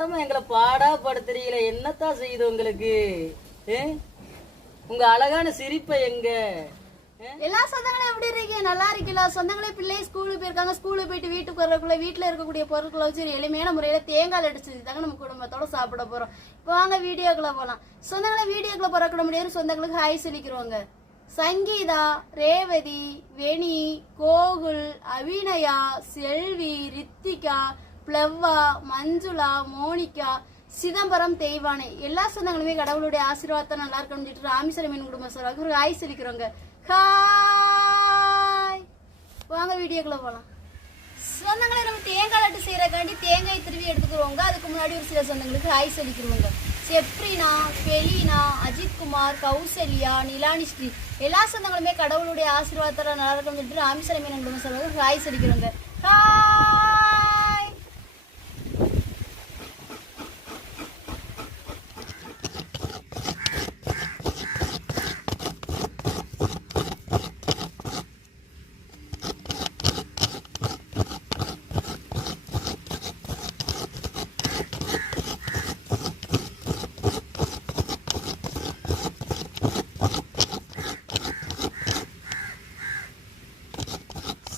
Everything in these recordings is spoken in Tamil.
வாரமும் எங்களை பாடா படுத்துறீங்களே என்னத்தான் செய்யுது உங்களுக்கு? உங்க அழகான சிரிப்பை எங்க? எல்லா சொந்தங்களும் எப்படி இருக்கீங்க? நல்லா இருக்கீங்களா? சொந்தங்களே பிள்ளை ஸ்கூலுக்கு போயிருக்காங்க. ஸ்கூலுக்கு போயிட்டு வீட்டுக்கு வரக்குள்ள வீட்டுல இருக்கக்கூடிய பொருட்களை வச்சு ஒரு எளிமையான முறையில தேங்காய் அடிச்சு தாங்க நம்ம குடும்பத்தோட சாப்பிட போறோம். இப்போ வாங்க வீடியோக்குள்ள போலாம். சொந்தங்களை வீடியோக்குள்ள பிறக்க முடியாது சொந்தங்களுக்கு ஹாய் சொல்லிக்கிறோங்க. சங்கீதா ரேவதி வெணி கோகுல் அபிநயா செல்வி ரித்திகா பிளவ்வா மஞ்சுளா மோனிகா சிதம்பரம் தெய்வானை. எல்லா சொந்தங்களுமே கடவுளுடைய ஆசீர்வாதத்தை நல்லா இருக்கணும்னு சொல்லிட்டு ராமேஸ்வரம் மீன் குடும்பம் சொல்றாங்க. ஒரு ஹாய் சொல்லிக்கிறோங்க ஹாய் வாங்க வீடியோக்குள்ள போலாம். சொந்தங்களை நம்ம தேங்காய் லட்டு செய்யறதுக்காண்டி தேங்காய் திருவி எடுத்துக்கிறோங்க அதுக்கு முன்னாடி ஒரு சில சொந்தங்களுக்கு ஹாய் சொல்லிக்கிறோங்க செப்ரினா பெலினா அஜித்குமார் கௌசல்யா நிலானிஸ்ரீ. எல்லா சொந்தங்களுமே கடவுளுடைய ஆசீர்வாதத்தில் நல்லா இருக்கணும்னு சொல்லிட்டு ராமேஸ்வரம் மீன் குடும்பம் சொல்றாங்க ஹாய் சொல்லிக்கிறோங்க ஹாய்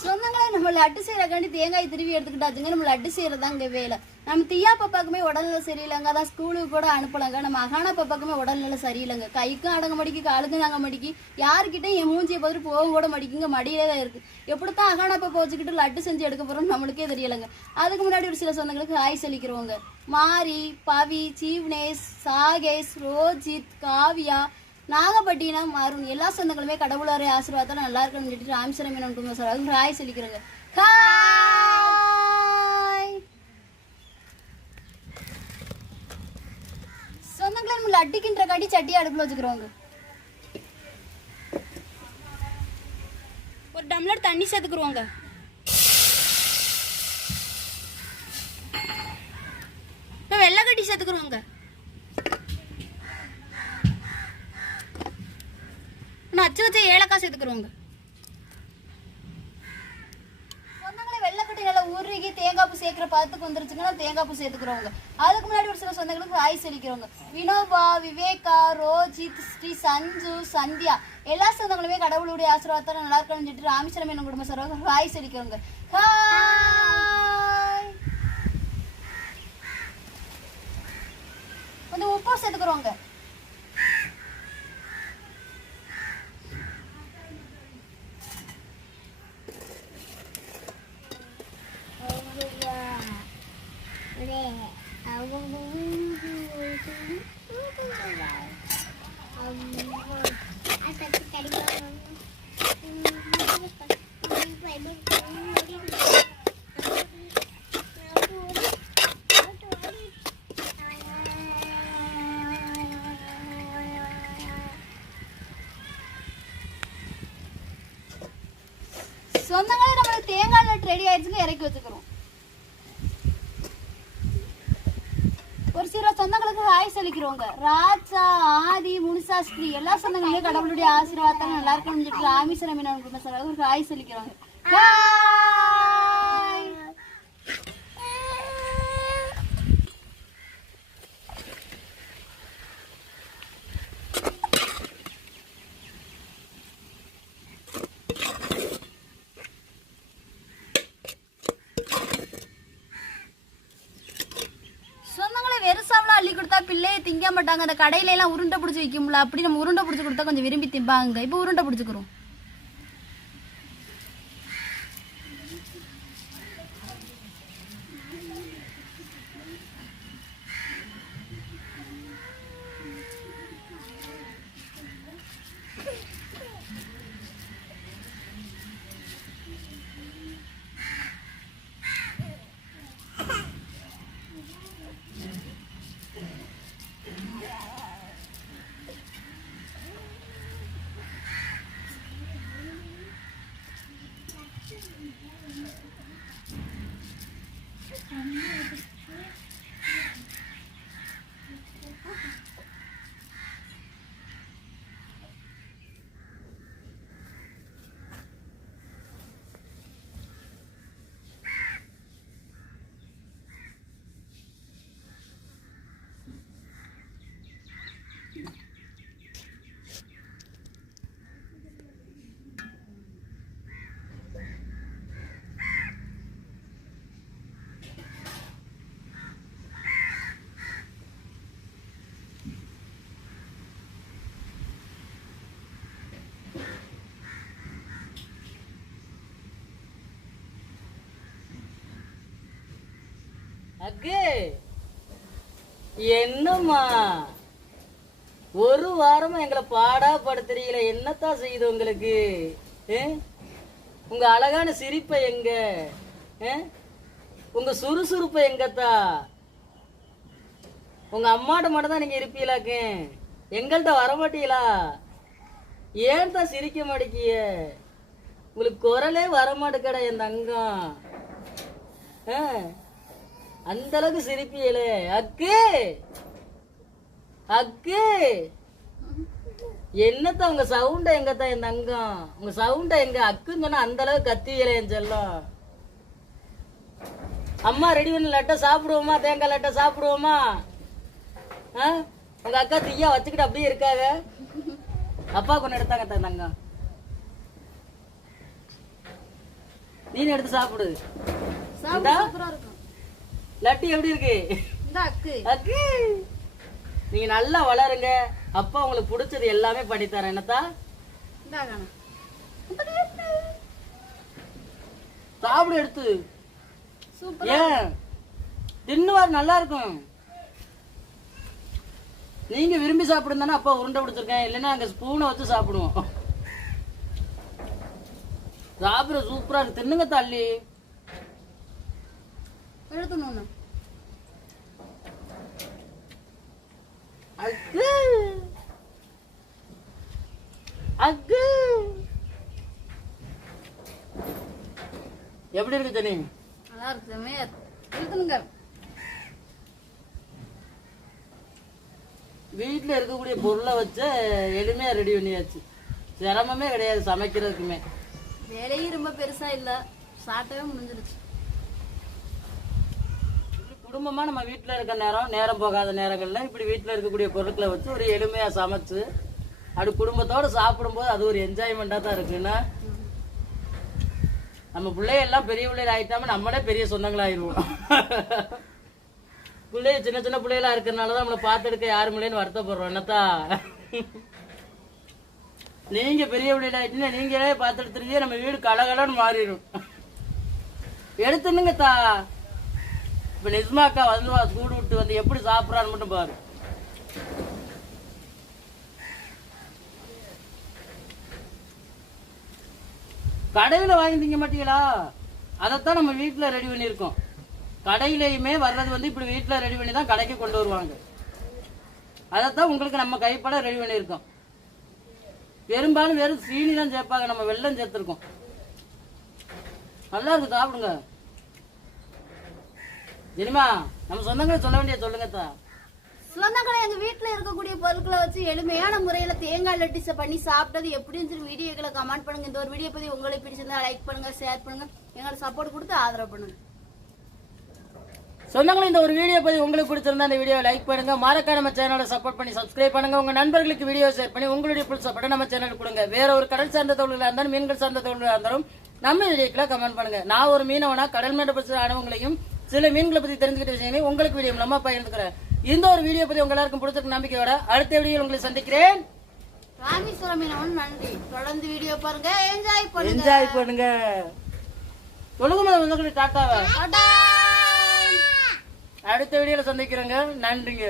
சொந்தங்களே நம்ம லட்டு செய்யறக்காண்டி தேங்காய் திருவி எடுத்துக்கிட்டாச்சுங்க. நம்ம லட்டு செய்யறதாங்க வேலை. நம்ம தியா பாப்பாக்குமே உடல்நிலை சரியில்லைங்க. அதான் ஸ்கூலுக்கு கூட அனுப்பலாங்க. நம்ம அகானா பாப்பாக்குமே உடல்நிலை சரியில்லைங்க. கைக்கும் அடங்க மடிக்கு காலுக்கும் நாங்க மடிக்கி. யாருக்கிட்ட என் மூஞ்சியை பார்த்துட்டு போக கூட மடிக்குங்க. மடியிலே தான் இருக்கு. எப்படித்தான் அகானா பாப்பா வச்சுக்கிட்டு லட்டு செஞ்சு எடுக்க போறோம் நம்மளுக்கே தெரியலைங்க. அதுக்கு முன்னாடி ஒரு சில சொந்தங்களுக்கு ஹாய் சொல்லிக்கிறோங்க. மாரி பவி சீவ்னேஷ் சாகேஷ் ரோஜித் காவியா நாகப்பட்டினம் மாறும் எல்லா சொந்தங்களுமே கடவுளாரே ஆசீர்வாதம் நல்லா இருக்கணும்னு சொல்லிட்டு ராமேஸ்வரம் என்ன குடும்பம் சார். ஹாய் சொல்லிக்கிறேங்க. ஹாய்! சொந்தங்களை நம்ம அடிக்கின்ற காட்டி சட்டி அடுப்பில் வச்சுக்கிறோங்க. ஒரு டம்ளர் தண்ணி சேர்த்துக்குருவோங்க. இப்போ வெள்ளை கட்டி சேர்த்துக்குருவோங்க. நான் அச்சு வச்சு ஏலக்காய் சேர்த்துக்கிறோங்க வெள்ளக்கட்டி நல்லா உருகி தேங்காய் பூ சேர்க்கிற பதத்துக்கு வந்துருச்சுங்கன்னா தேங்காய் பூ சேர்த்துக்கிறவங்க அதுக்கு முன்னாடி ஒரு சில சொந்தங்களுக்கு ராய் சொல்லிக்கிறவங்க வினோபா விவேகா ரோஜித் ஸ்ரீ சஞ்சு சந்தியா. எல்லா சொந்தங்களுமே கடவுளுடைய ஆசீர்வாதம் நல்லா இருக்கணும்னு சொல்லிட்டு ராமேஸ்வரம் என்ன குடும்ப சொல்றவங்க ஹாய் சொல்லிக்கிறவங்க கொஞ்சம் உப்பு சேர்த்துக்கிறோங்க சொந்தங்களே நம்மளுக்கு தேங்காய் நட்டு ரெடி ஆயிடுச்சுன்னு இறக்கி வச்சுக்கிறோம் ஒரு சொந்தங்களுக்கு ஹாய் சொல்லிக்கிறோங்க ராஜா ஆதி முனிசா ஸ்ரீ எல்லா சொந்தங்களுமே கடவுளுடைய ஆசீர்வாதம் நல்லா இருக்கணும்னு சொல்லிட்டு ராமேஸ்வரம் மீனவன் குடும்ப ஒரு ஹாய் சொல்லிக்கிறோங்க ஹாய் சொந்தங்களை வெறுசாவில் அள்ளி கொடுத்தா பிள்ளையை திங்க மாட்டாங்க. அந்த கடையில எல்லாம் உருண்டை பிடிச்சி வைக்கும்ல அப்படி நம்ம உருண்டை பிடிச்சி கொடுத்தா கொஞ்சம் விரும்பி திம்பாங்க இப்போ உருண்டை பிடிச்சிக்கிறோம். அக்கு என்னம்மா? ஒரு வாரமா எங்களை பாடா படுத்துறீங்களே என்னத்தான் செய்யுது உங்களுக்கு? உங்க அழகான சிரிப்பை எங்க? உங்க சுறுசுறுப்பை எங்கத்தா? உங்க அம்மாட்ட மட்டும் தான் நீங்க இருப்பீங்களாக்கு? எங்கள்கிட்ட வரமாட்டீங்களா? ஏன் தான் சிரிக்க மாட்டேக்கிய? உங்களுக்கு குரலே வரமாட்டேக்கடா என் தங்கம். ஆ, அந்த அளவுக்கு சிரிப்பியலே அக்கு! அக்கு! என்னத்த உங்க சவுண்ட எங்கத்த என் தங்கம்? உங்க சவுண்ட எங்க அக்குன்னு சொன்னா அந்த அளவுக்கு கத்தியலே என் செல்லம். அம்மா ரெடி பண்ணி லட்டை சாப்பிடுவோமா? தேங்காய் லட்டை சாப்பிடுவோமா? உங்க அக்கா தீயா வச்சுக்கிட்டு அப்படியே இருக்காங்க அப்பா கொண்டு எடுத்தாங்க தங்கம். நீ எடுத்து சாப்பிடு. லட்டு எப்படி இருக்கு? அக்கு. அக்கு. நீங்க நல்லா வளருங்க. அப்பா உங்களுக்கு பிடிச்சது எல்லாமே பண்ணி தரேன் என்னத்தா சாப்பிடு எடுத்து. ஏன்? தின்னுவார் நல்லா இருக்கும். நீங்க விரும்பி சாப்பிடுந்தானே அப்பா உருண்டை பிடிச்சிருக்கேன். இல்லைன்னா அங்க ஸ்பூனை வச்சு சாப்பிடுவோம். சாப்பிட சூப்பரா இருக்கு. தின்னுங்க தள்ளி. எடுத்துணும் அக்கு. அக்கு. எப்படி இருக்கு ஜனி நல்லா இருக்கு செம்மையா எடுத்துனுங்க வீட்டில் இருக்கக்கூடிய பொருளை வச்சு எளிமையாக ரெடி பண்ணியாச்சு. சிரமமே கிடையாது சமைக்கிறதுக்குமே. வேலையும் ரொம்ப பெருசா இல்ல. சாப்பிட்டவே முடிஞ்சிருச்சு. குடும்பமாக நம்ம வீட்டில் இருக்க நேரம் நேரம் போகாத நேரங்களில் இப்படி வீட்டில் இருக்கக்கூடிய பொருட்களை வச்சு ஒரு எளிமையாக சமைச்சு அப்படி குடும்பத்தோடு சாப்பிடும்போது அது ஒரு என்ஜாய்மெண்ட்டாக தான் இருக்குன்னா நம்ம பிள்ளையெல்லாம் பெரிய பிள்ளைகள் ஆயிட்டாம நம்மளே பெரிய சொந்தங்களாயிருவோம். பிள்ளைய சின்ன சின்ன பிள்ளைகளா இருக்கிறனால தான் நம்மளை பார்த்துடுக்க யாரும் இல்லைன்னு வருத்தப்படுறோம். என்னத்தா? நீங்க பெரிய பிள்ளைகள் ஆயிட்டீங்கன்னா நீங்களே பார்த்து எடுத்துருந்தே நம்ம வீடு கலகலன்னு மாறிடும். எடுத்துனுங்கத்தா இப்போ இப்ப நிஸ்மாக்கா வந்து கூடு விட்டு வந்து எப்படி சாப்பிட்றான்னு மட்டும் பாரு. கடையில வாங்கி திங்க மாட்டீங்களா? அதைத்தான் நம்ம வீட்டுல ரெடி பண்ணியிருக்கோம். கடையிலையுமே வர்றது வந்து இப்படி வீட்டுல ரெடி பண்ணி தான் கடைக்கு கொண்டு வருவாங்க. அதைத்தான் உங்களுக்கு நம்ம கைப்பட ரெடி பண்ணியிருக்கோம். பெரும்பாலும் வெறும் சீனி தான் சேர்ப்பாங்க நம்ம வெள்ளம் சேர்த்துருக்கோம். நல்லா இருக்கு சாப்பிடுங்க. இனிமா நம்ம சொந்தங்களை சொல்ல வேண்டிய சொல்லுங்க தா சொந்தங்களை எங்க வீட்ல இருக்கக்கூடிய பொருட்களை வச்சு எளிமையான முறையில தேங்காய் லட்டிஸ பண்ணி சாப்பிட்டது எப்படின்னு சொல்லி வீடியோக்களை கமெண்ட் பண்ணுங்க. இந்த ஒரு வீடியோ பத்தி உங்களுக்கு பிடிச்சிருந்தா லைக் பண்ணுங்க ஷேர் பண்ணுங்க. எங்களை சப்போர்ட் கொடுத்து ஆதரவு பண்ணுங்க. சொந்தங்களை இந்த ஒரு வீடியோ பத்தி உங்களுக்கு பிடிச்சிருந்தா இந்த வீடியோ லைக் பண்ணுங்க. மறக்காம நம்ம சேனலை சப்போர்ட் பண்ணி சப்ஸ்கிரைப் பண்ணுங்க. உங்க நண்பர்களுக்கு வீடியோ ஷேர் பண்ணி உங்களுடைய ஃபுல் சப்போர்ட்டை நம்ம சேனலுக்கு கொடுங்க. வேற ஒரு கடல் சார்ந்த தொழிலாக இருந்தாலும் மீன்கள் சார்ந்த தொழிலாக இருந்தாலும் நம்ம வீடியோக்குள்ள கமெண்ட் பண்ணுங்க. நான் ஒரு மீனவனா கடல் மேட பற்றி அனுபவங்களையும் சில மீன்களை பத்தி தெரிஞ்சுக்கிட்ட விஷயங்களையும் உங்களுக்கு வீடியோ மூலமா பகிர்ந்துக்கிறேன். இந்த ஒரு வீடியோ பத்தி உங்க எல்லாருக்கும் பிடிச்சிருக்க நம்பிக்கையோட அடுத்த வீடியோ உங்களை சந்திக்கிறேன். ராமேஸ்வரம் மீனவன் நன்றி. தொடர்ந்து வீடியோ பாருங்க. என்ஜாய் பண்ணுங்க. என்ஜாய் பண்ணுங்க. சொல்லுங்க வந்து டாட்டாவை டாடா. அடுத்த வீடியோல சந்திக்கிறேங்க. நன்றிங்க.